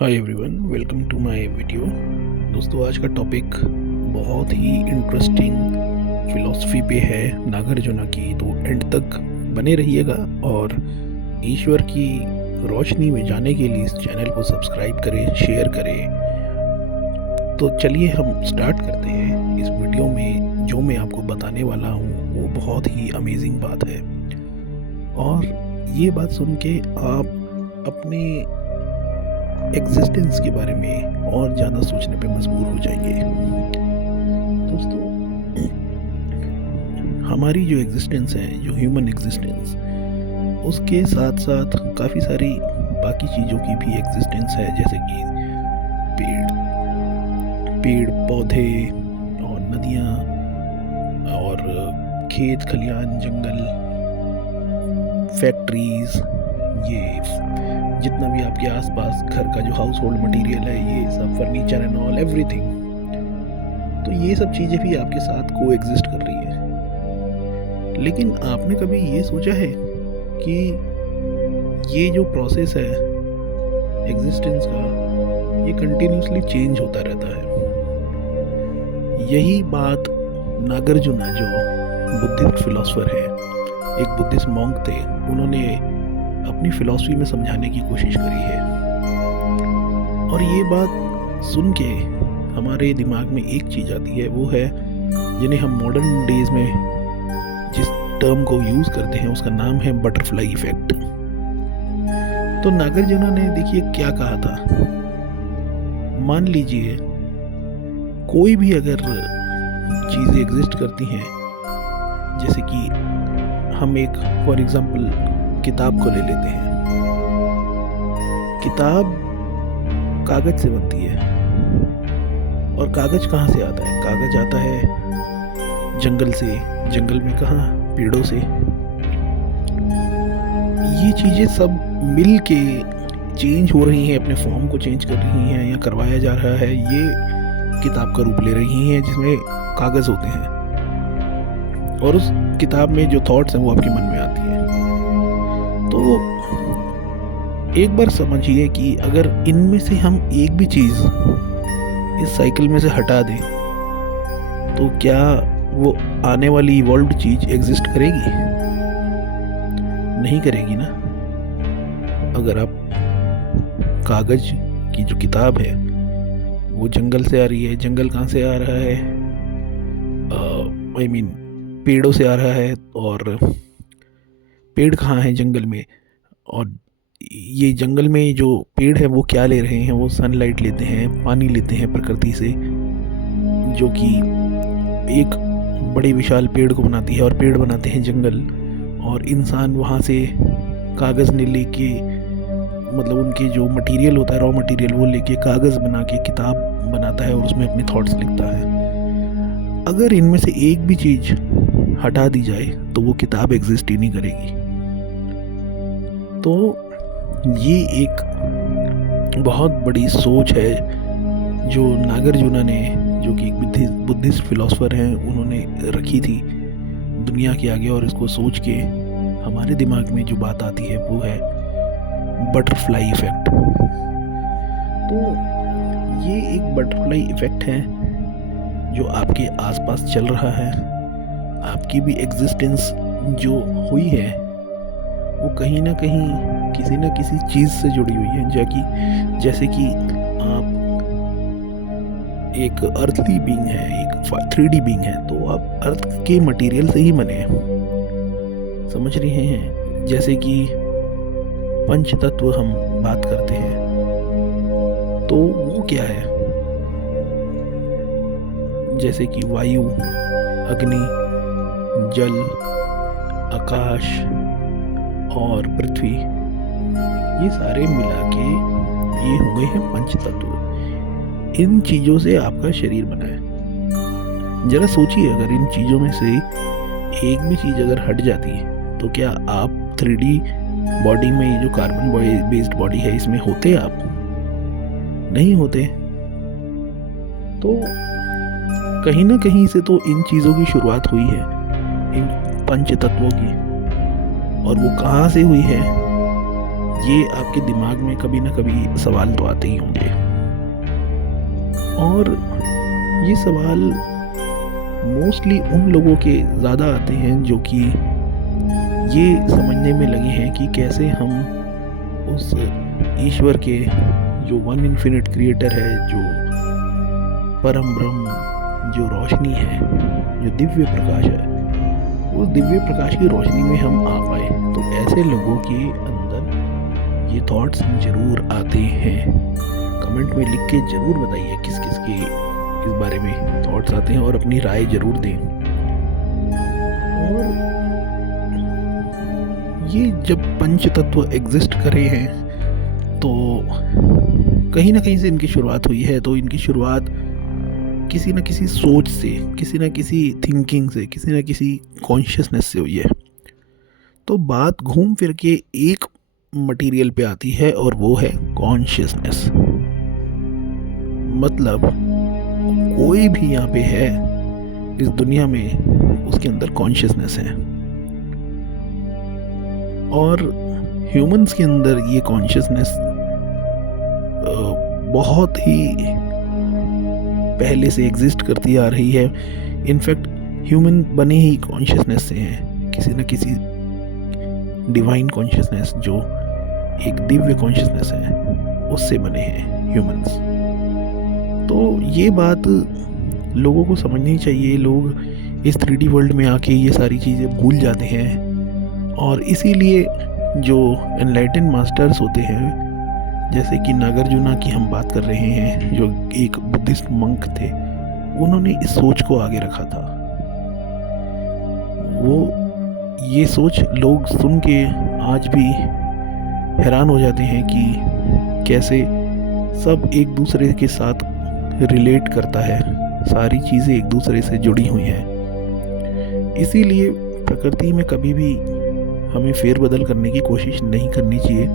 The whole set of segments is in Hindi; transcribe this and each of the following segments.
Hi everyone, welcome to my video. दोस्तों, आज का टॉपिक बहुत ही इंटरेस्टिंग फिलॉसफी पे है, नागार्जुन की। तो एंड तक बने रहिएगा और ईश्वर की रोशनी में जाने के लिए इस चैनल को सब्सक्राइब करें, शेयर करें। तो चलिए हम स्टार्ट करते हैं। इस वीडियो में जो मैं आपको बताने वाला हूँ वो बहुत ही अमेजिंग बात है और ये बात सुन के आप अपने एग्जिस्टेंस के बारे में और ज़्यादा सोचने पे मजबूर हो जाएंगे। दोस्तों, हमारी जो एग्जिस्टेंस है, जो ह्यूमन एग्जिस्टेंस, उसके साथ साथ काफ़ी सारी बाकी चीज़ों की भी एग्जिस्टेंस है, जैसे कि पेड़ पौधे और नदियाँ और खेत खलियान, जंगल, फैक्ट्रीज, ये जितना भी आपके आसपास घर का जो हाउस होल्ड मटीरियल है, ये सब फर्नीचर एंड ऑल एवरीथिंग, तो ये सब चीज़ें भी आपके साथ को एग्जिस्ट कर रही है। लेकिन आपने कभी ये सोचा है कि ये जो प्रोसेस है एग्जिस्टेंस का, ये कंटिन्यूसली चेंज होता रहता है। यही बात नागार्जुन, जो बुद्धिस्ट फिलोसोफर है, एक बुद्धिस्ट मॉन्क थे, उन्होंने अपनी फिलॉसफी में समझाने की कोशिश करी है। और ये बात सुन के हमारे दिमाग में एक चीज़ आती है, वो है जिन्हें हम मॉडर्न डेज में जिस टर्म को यूज़ करते हैं उसका नाम है बटरफ्लाई इफेक्ट। तो नागार्जुन ने देखिए क्या कहा था। मान लीजिए कोई भी अगर चीज़ें एग्जिस्ट करती हैं, जैसे कि हम एक फॉर एग्जांपल किताब को ले लेते हैं। किताब कागज से बनती है और कागज कहाँ से आता है? कागज आता है जंगल से। जंगल में कहाँ? पेड़ों से। ये चीज़ें सब मिल के चेंज हो रही हैं, अपने फॉर्म को चेंज कर रही हैं या करवाया जा रहा है। ये किताब का रूप ले रही हैं जिसमें कागज होते हैं और उस किताब में जो थॉट्स हैं वो आपके मन में आती हैं। तो एक बार समझिए कि अगर इनमें से हम एक भी चीज़ इस साइकिल में से हटा दें तो क्या वो आने वाली इवॉल्व्ड चीज़ एग्जिस्ट करेगी? नहीं करेगी ना। अगर आप कागज की जो किताब है वो जंगल से आ रही है, जंगल कहाँ से आ रहा है? पेड़ों से आ रहा है, और पेड़ कहाँ हैं? जंगल में। और ये जंगल में जो पेड़ है वो क्या ले रहे हैं? वो सनलाइट लेते हैं, पानी लेते हैं प्रकृति से, जो कि एक बड़े विशाल पेड़ को बनाती है, और पेड़ बनाते हैं जंगल। और इंसान वहाँ से कागज़ ने लेके, मतलब उनके जो मटेरियल होता है, रॉ मटेरियल, वो लेके कागज़ बना के किताब बनाता है और उसमें अपने थॉट्स लिखता है। अगर इनमें से एक भी चीज़ हटा दी जाए तो वो किताब एग्जिस्ट ही नहीं करेगी। तो ये एक बहुत बड़ी सोच है जो नागार्जुन ने, जो कि एक बुद्धिस्ट फिलोसोफर हैं, उन्होंने रखी थी दुनिया के आगे। और इसको सोच के हमारे दिमाग में जो बात आती है वो है बटरफ्लाई इफेक्ट। तो ये एक बटरफ्लाई इफेक्ट है जो आपके आसपास चल रहा है। आपकी भी एग्जिस्टेंस जो हुई है वो कहीं ना कहीं किसी न किसी चीज़ से जुड़ी हुई है। जैसे कि आप एक अर्थली बीइंग है, एक 3D बीइंग है, तो आप अर्थ के मटेरियल से ही बने हैं। समझ रहे हैं? जैसे कि पंच तत्व हम बात करते हैं, तो वो क्या है? जैसे कि वायु, अग्नि, जल, आकाश और पृथ्वी, ये सारे मिला के ये हुए हैं पंच तत्व। इन चीज़ों से आपका शरीर बना है। जरा सोचिए, अगर इन चीज़ों में से एक भी चीज़ अगर हट जाती है तो क्या आप 3D बॉडी में, ये जो कार्बन बेस्ड बॉडी है, इसमें होते आप? नहीं होते। तो कहीं ना कहीं से तो इन चीज़ों की शुरुआत हुई है, इन पंच तत्वों की। और वो कहाँ से हुई है? ये आपके दिमाग में कभी ना कभी सवाल तो आते ही होंगे। और ये सवाल मोस्टली उन लोगों के ज़्यादा आते हैं जो कि ये समझने में लगे हैं कि कैसे हम उस ईश्वर के, जो वन इन्फिनिट क्रिएटर है, जो परम ब्रह्म, जो रोशनी है, जो दिव्य प्रकाश है, उस दिव्य प्रकाश की रोशनी में हम आ पाए। तो ऐसे लोगों के अंदर ये थॉट्स ज़रूर आते हैं। कमेंट में लिख के ज़रूर बताइए किस किस के इस बारे में थॉट्स आते हैं और अपनी राय ज़रूर दें। और ये जब पंच तत्व एग्जिस्ट करे हैं तो कहीं ना कहीं से इनकी शुरुआत हुई है। तो इनकी शुरुआत किसी न किसी सोच से, किसी न किसी थिंकिंग से, किसी न किसी कॉन्शियसनेस से हुई है। तो बात घूम फिर के एक मटेरियल पे आती है और वो है कॉन्शियसनेस। मतलब कोई भी यहाँ पे है इस दुनिया में, उसके अंदर कॉन्शियसनेस है। और ह्यूमंस के अंदर ये कॉन्शियसनेस बहुत ही पहले से एग्जिस्ट करती आ रही है। इनफैक्ट ह्यूमन बने ही कॉन्शियसनेस से हैं, किसी न किसी डिवाइन कॉन्शियसनेस, जो एक दिव्य कॉन्शियसनेस है, उससे बने हैं ह्यूमंस। तो ये बात लोगों को समझनी चाहिए। लोग इस 3D वर्ल्ड में आके ये सारी चीज़ें भूल जाते हैं और इसीलिए जो एनलाइटन मास्टर्स होते हैं, जैसे कि नागार्जुना की हम बात कर रहे हैं, जो एक बुद्धिस्ट मंक थे, उन्होंने इस सोच को आगे रखा था। वो ये सोच लोग सुन के आज भी हैरान हो जाते हैं कि कैसे सब एक दूसरे के साथ रिलेट करता है, सारी चीज़ें एक दूसरे से जुड़ी हुई हैं। इसीलिए प्रकृति में कभी भी हमें फेरबदल करने की कोशिश नहीं करनी चाहिए।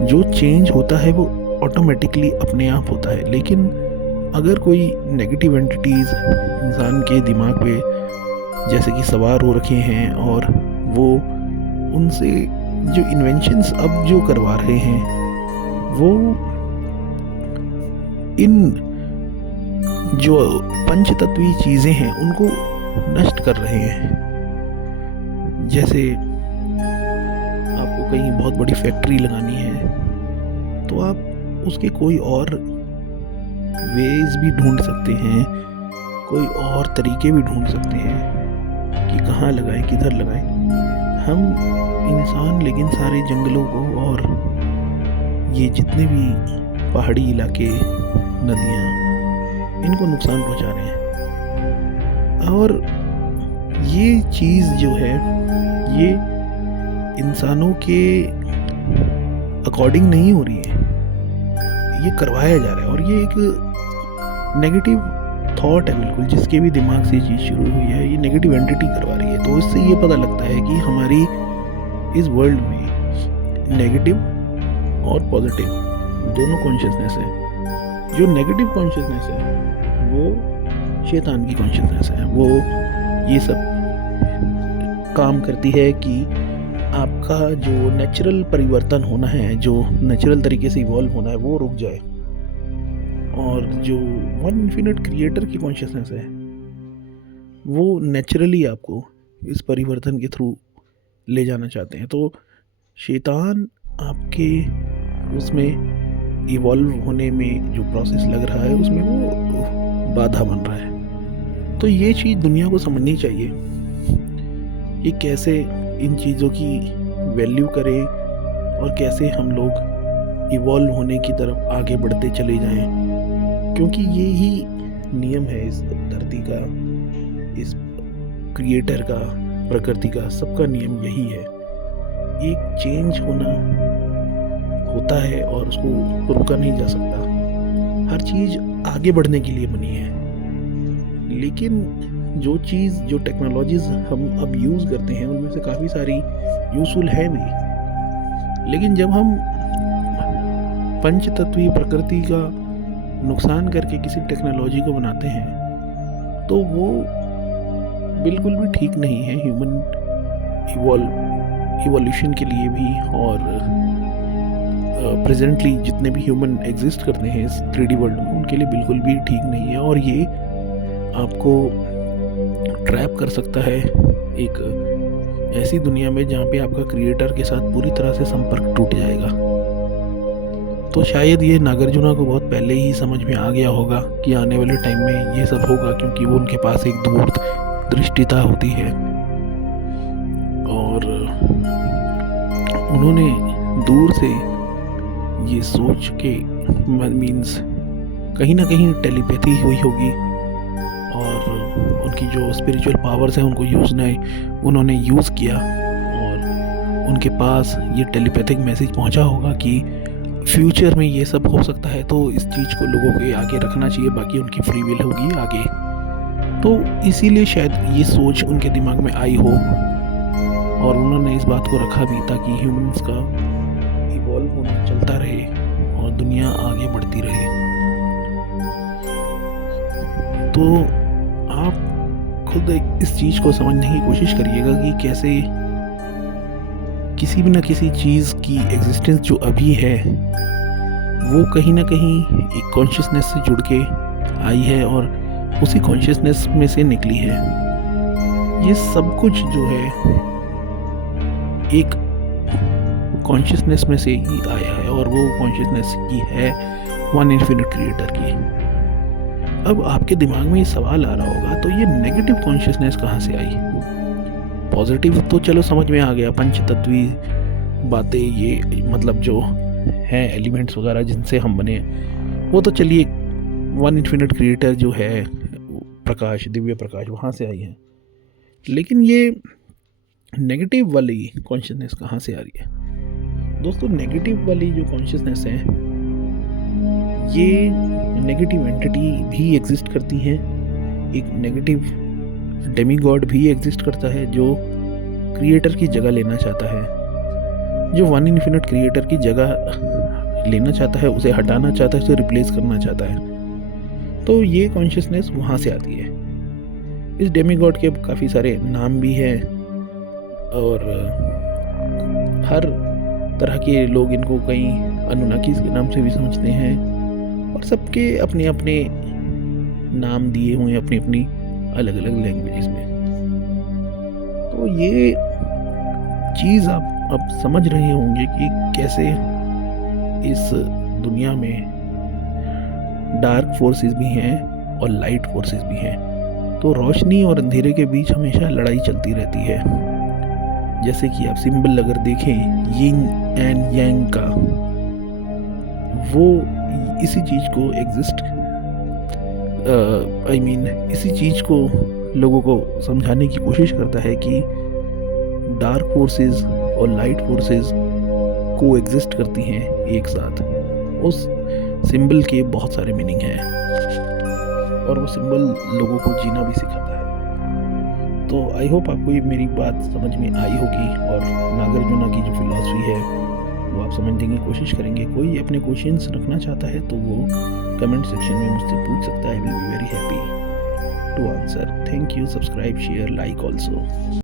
जो चेंज होता है वो ऑटोमेटिकली अपने आप होता है। लेकिन अगर कोई नेगेटिव एंटिटीज़ इंसान के दिमाग पे जैसे कि सवार हो रखे हैं और वो उनसे जो इन्वेंशंस अब जो करवा रहे हैं, वो इन जो पंचतत्वीय चीज़ें हैं उनको नष्ट कर रहे हैं। जैसे आपको कहीं बहुत बड़ी फैक्ट्री लगानी है तो आप उसके कोई और वेज भी ढूंढ सकते हैं, कोई और तरीके भी ढूंढ सकते हैं कि कहाँ लगाएं, किधर लगाएं। हम इंसान लेकिन सारे जंगलों को और ये जितने भी पहाड़ी इलाके, नदियाँ, इनको नुकसान पहुंचा रहे हैं। और ये चीज़ जो है ये इंसानों के अकॉर्डिंग नहीं हो रही है, ये करवाया जा रहा है। और ये एक नेगेटिव थॉट है बिल्कुल, जिसके भी दिमाग से ये चीज़ शुरू हुई है, ये नेगेटिव एंटिटी करवा रही है। तो इससे ये पता लगता है कि हमारी इस वर्ल्ड में नेगेटिव और पॉजिटिव दोनों कॉन्शियसनेस है। जो नेगेटिव कॉन्शियसनेस है वो शैतान की कॉन्शियसनेस है। वो ये सब काम करती है कि आपका जो नेचुरल परिवर्तन होना है, जो नेचुरल तरीके से इवॉल्व होना है, वो रुक जाए। और जो वन इन्फिनिट क्रिएटर की कॉन्शियसनेस है वो नेचुरली आपको इस परिवर्तन के थ्रू ले जाना चाहते हैं। तो शैतान आपके उसमें इवॉल्व होने में जो प्रोसेस लग रहा है उसमें वो बाधा बन रहा है। तो ये चीज़ दुनिया को समझनी चाहिए कि कैसे इन चीज़ों की वैल्यू करें और कैसे हम लोग इवॉल्व होने की तरफ आगे बढ़ते चले जाएं। क्योंकि ये ही नियम है इस धरती का, इस क्रिएटर का, प्रकृति का, सबका नियम यही है। एक चेंज होता है और उसको रोका नहीं जा सकता। हर चीज़ आगे बढ़ने के लिए बनी है। लेकिन जो चीज़, जो टेक्नोलॉजीज़ हम अब यूज़ करते हैं उनमें से काफ़ी सारी यूज़फुल है भी। लेकिन जब हम पंचतत्वीय प्रकृति का नुकसान करके किसी टेक्नोलॉजी को बनाते हैं तो वो बिल्कुल भी ठीक नहीं है ह्यूमन इवोल्यूशन के लिए भी और प्रेजेंटली जितने भी ह्यूमन एग्जिस्ट करते हैं इस 3D वर्ल्ड में, उनके लिए बिल्कुल भी ठीक नहीं है। और ये आपको ट्रैप कर सकता है एक ऐसी दुनिया में जहाँ पे आपका क्रिएटर के साथ पूरी तरह से संपर्क टूट जाएगा। तो शायद ये नागार्जुना को बहुत पहले ही समझ में आ गया होगा कि आने वाले टाइम में ये सब होगा, क्योंकि वो उनके पास एक दूरदृष्टिता होती है और उन्होंने दूर से ये सोच के मीन्स कहीं ना कहीं टेलीपैथी हुई होगी और उनकी जो स्पिरिचुअल पावर्स हैं उनको उन्होंने यूज़ किया और उनके पास ये टेलीपैथिक मैसेज पहुंचा होगा कि फ्यूचर में ये सब हो सकता है, तो इस चीज़ को लोगों के आगे रखना चाहिए, बाकी उनकी फ्री विल होगी आगे। तो इसीलिए शायद ये सोच उनके दिमाग में आई हो और उन्होंने इस बात को रखा भी ताकि ह्यूमंस का इवॉल्व होना चलता रहे और दुनिया आगे बढ़ती रहे। तो आप खुद इस चीज़ को समझने की कोशिश करिएगा कि कैसे किसी भी ना किसी चीज़ की एग्जिस्टेंस जो अभी है वो कहीं ना कहीं एक कॉन्शियसनेस से जुड़ के आई है और उसी कॉन्शियसनेस में से निकली है। ये सब कुछ जो है एक कॉन्शियसनेस में से ही आया है और वो कॉन्शियसनेस की है वन इन्फिनिट क्रिएटर की। अब आपके दिमाग में ये सवाल आ रहा होगा, तो ये नेगेटिव कॉन्शियसनेस कहाँ से आई? पॉजिटिव तो चलो समझ में आ गया, पंचतत्वी बातें, ये मतलब जो हैं एलिमेंट्स वगैरह जिनसे हम बने, वो तो चलिए वन इन्फिनिट क्रिएटर जो है प्रकाश, दिव्य प्रकाश, वहाँ से आई है। लेकिन ये नेगेटिव वाली कॉन्शियसनेस कहाँ से आ रही है? दोस्तों, नेगेटिव वाली जो कॉन्शियसनेस है, ये नेगेटिव एंटिटी भी एग्जिस्ट करती हैं। एक नेगेटिव डेमीगॉड भी एग्जिस्ट करता है जो क्रिएटर की जगह लेना चाहता है, जो वन इन्फिनिट क्रिएटर की जगह लेना चाहता है, उसे हटाना चाहता है, उसे रिप्लेस करना चाहता है। तो ये कॉन्शियसनेस वहाँ से आती है। इस डेमीगॉड के काफ़ी सारे नाम भी हैं और हर तरह के लोग इनको कई अनुनाकीज के नाम से भी समझते हैं और सबके अपने अपने नाम दिए हुए हैं अपनी अपनी अलग अलग लैंग्वेजेस में। तो ये चीज़ आप अब समझ रहे होंगे कि कैसे इस दुनिया में डार्क फोर्सेस भी हैं और लाइट फोर्सेस भी हैं। तो रोशनी और अंधेरे के बीच हमेशा लड़ाई चलती रहती है। जैसे कि आप सिंबल अगर देखें यिन एंड यांग का, वो इसी चीज़ को इसी चीज़ को लोगों को समझाने की कोशिश करता है कि डार्क फोर्सेस और लाइट फोर्सेस को एग्जिस्ट करती हैं एक साथ। उस सिंबल के बहुत सारे मीनिंग हैं और वो सिंबल लोगों को जीना भी सिखाता है। तो आई होप आपको ये मेरी बात समझ में आई होगी और नागार्जुना की जो फिलॉसफी है वो आप समझने की कोशिश करेंगे। कोई अपने क्वेश्चंस रखना चाहता है तो वो कमेंट सेक्शन में मुझसे पूछ सकता है। I will be very happy to answer. Thank you. Subscribe, share, like also.